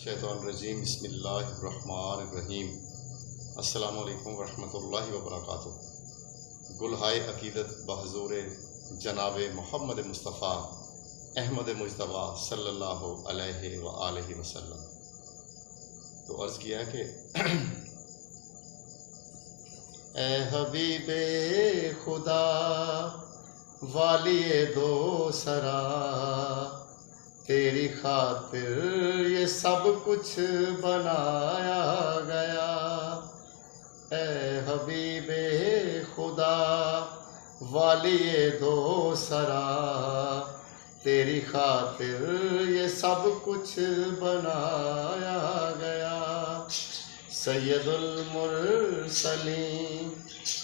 शैतानुर्रजीम बिस्मिल्लाहिर्रहमानिर्रहीम। अस्सलामु अलैकुम वरहमतुल्लाहि वबरकातुहू। गुलहाय अकीदत बहज़ूर जनाब मोहम्मद मुस्तफ़ा अहमद मुज्तबा सल्लल्लाहु अलैहि व आलिहि वसल्लम। तो अर्ज़ किया कि ए हबीबे खुदा वालिए दो सरा, तेरी खातिर ये सब कुछ बनाया गया। ए हबीबे खुदा वालिए दो सरा, तेरी खातिर ये सब कुछ बनाया गया। सैयदुल मुरसलीन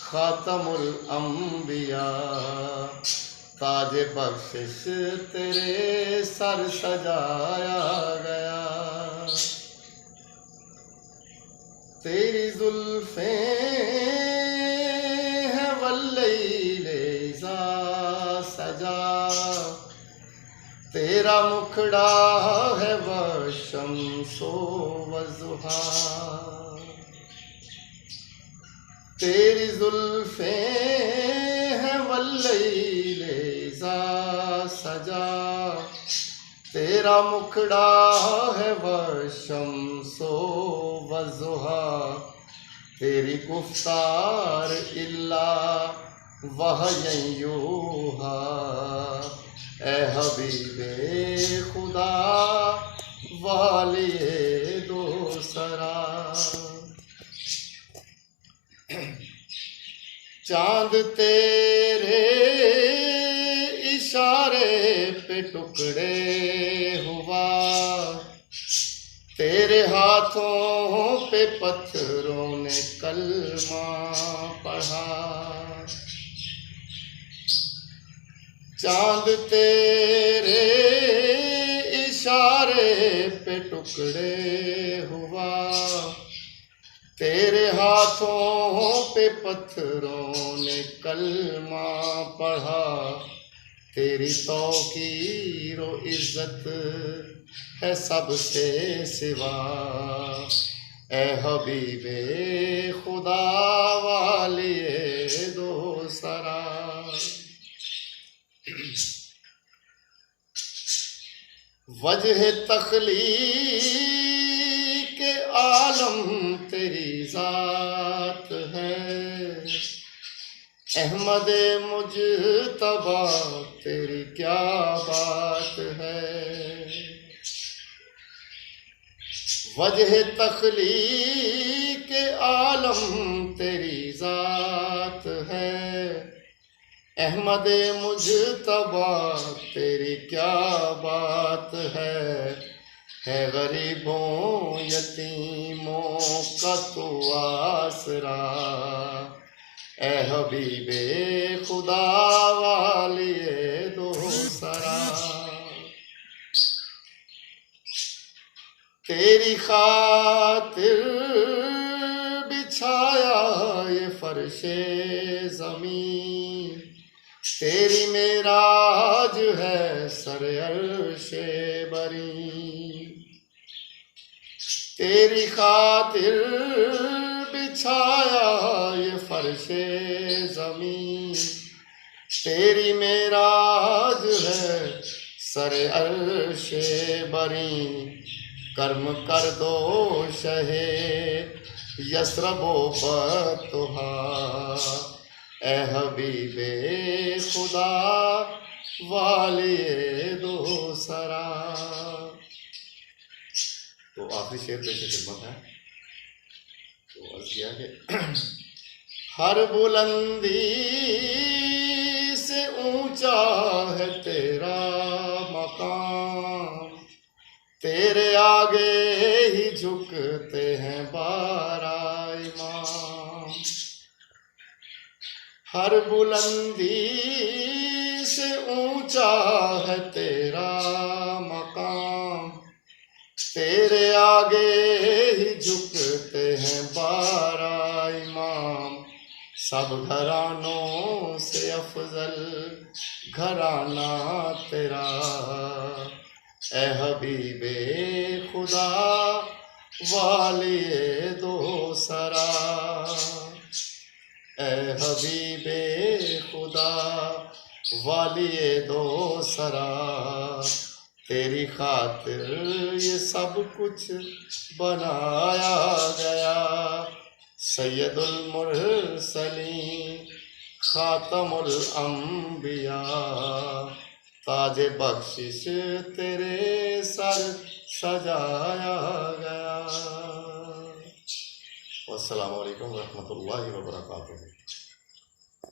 खातमुल अंबिया, ताज बख्शिश तेरे सर सजाया गया। तेरी जुल्फे हैं वल्लैले इज़ा सजा, तेरा मुखड़ा है वशम्सो वज़ुहा। तेरी जुल्फे हैं वल्लैले इज़ा सजा, तेरा मुखड़ा है वशम्सो वज़ुहा। तेरी गुफ्तार इल्ला वहयन यूहा, ए हबीबे खुदा वालिए दो सरा। चांद तेरे इशारे पे टुकड़े हुआ, तेरे हाथों पे पत्थरों ने कलमा पढ़ा। चांद तेरे इशारे पे टुकड़े हुआ, तेरे हाथों पे पत्थरों ने कलमा पढ़ा। तेरी तौकीर व इज्जत है सबसे सिवा, ए हबीबे खुदा वालिए दो सरा। वजह तख्लीक आलम तेरी जात है, अहमद मुज्तबा तेरी क्या बात है। वजह तख्लीक आलम तेरी जात है, अहमद मुज्तबा तेरी क्या बात है गरीबों यतीमों का तो आसरा, ए हबीबे खुदा वालिए दो सरा। तेरी खातिर बिछाया ये फर्शे ज़मीन, तेरी मेराज है सर अर्शे बरी। तेरी खातिर बिछाया ये फर्शे ज़मीन, तेरी मेराज है सर अर्शे बरी। कर्म कर दो शहे यसरबो फतुहा, ए हबीबे खुदा वालिए दो सरा। तो आखिरी शेर पेश खिदमत है। तो अर्ज़ किया कि हर बुलंदी से ऊंचा है तेरा मकाम, तेरे आगे ही झुकते हैं बारा इमाम। हर बुलंदी से ऊंचा है तेरा मकाम, तेरे आगे ही झुकते हैं बारा इमाम। सब घरानों से अफजल घराना तेरा, ए हबीबे खुदा खुदा वालिए दो सरा। ए हबीबे खुदा वालिए दो सरा, तेरी खातिर ये सब कुछ बनाया गया। सैयदुल मुरसलीन खातमुल अंबिया, ताजे बख्शिश तेरे सर सजाया गया। अस्सलामु अलैकुम रहमतुल्लाहि व बरकातुहू।